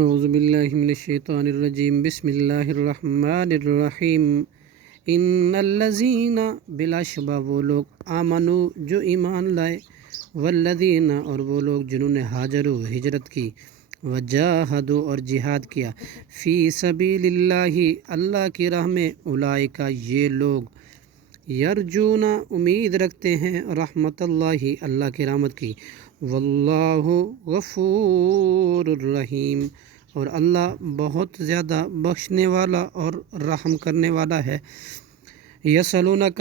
اعوذ باللہ من الشیطان الرجیم بسم اللہ الرحمن الرحیم ان الذین بلا شبہ وہ لوگ آمنو جو ایمان لائے والذین اور وہ لوگ جنہوں نے ہاجرو ہجرت کی وجاہدو اور جہاد کیا فی سبیل اللہ اللہ کی راہ میں اولئک یہ لوگ یرجون امید رکھتے ہیں رحمت اللہ اللہ کی رحمت کی واللہ غفور الرحیم اور اللہ بہت زیادہ بخشنے والا اور رحم کرنے والا ہے۔ یسألونک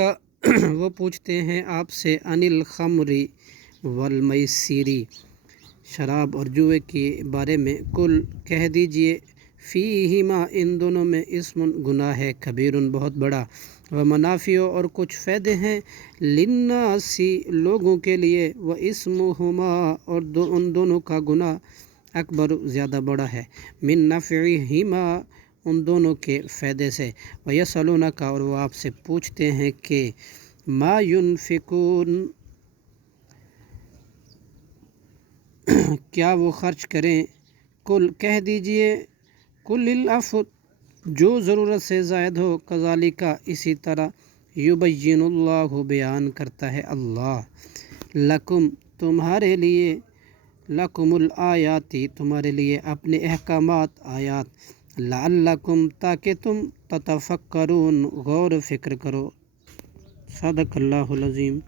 وہ پوچھتے ہیں آپ سے عن الخمر والمیسری شراب اور جوئے کے بارے میں، کل کہہ دیجئے فیہما ان دونوں میں اسم گناہ ہے کبیر بہت بڑا، ومنافع اور کچھ فائدے ہیں للناس لوگوں کے لیے، واسمہما اور ان دونوں کا گناہ اکبر زیادہ بڑا ہے، من نفعہما ان دونوں کے فائدے سے، ویسألونک اور وہ آپ سے پوچھتے ہیں کہ ما ینفقون کیا وہ خرچ کریں، کل کہہ دیجئے کل العفو جو ضرورت سے زائد ہو، کذالک اسی طرح یبین اللہ بیان کرتا ہے اللہ لکم تمہارے لیے، لکم الآیاتی تمہارے لیے اپنے احکامات آیات، لعلکم تاکہ تم تتفکرون غور و فکر کرو۔ صدق اللہ العظیم۔